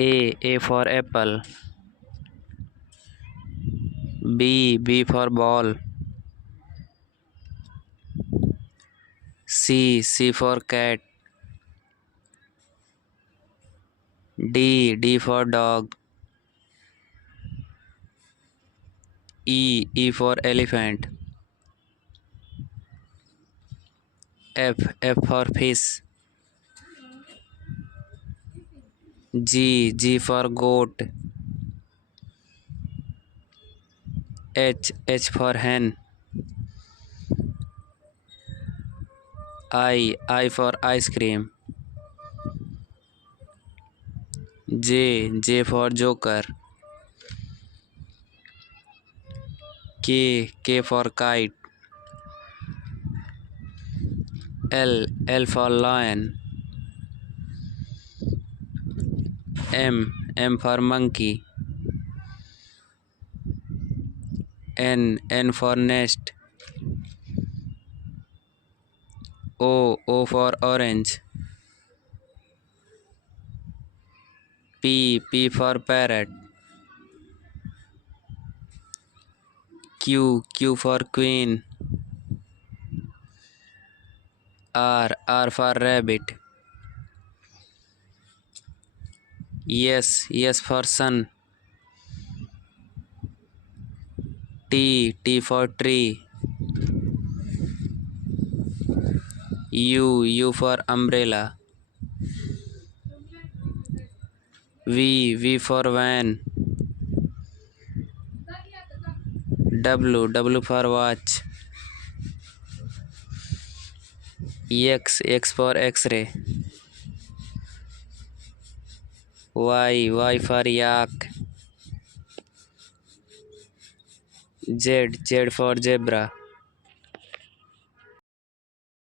A for apple. B for ball. C for cat. D for dog. E for elephant. F for fish. G for goat. H for hen. I for ice cream. J for joker. K for kite. L for lion. M for monkey. N for nest. O for orange. P for parrot. Q for queen. R for rabbit. S for sun. T for tree. U for umbrella. V for van. W for watch. X for X-ray. Y for yak. Z for zebra.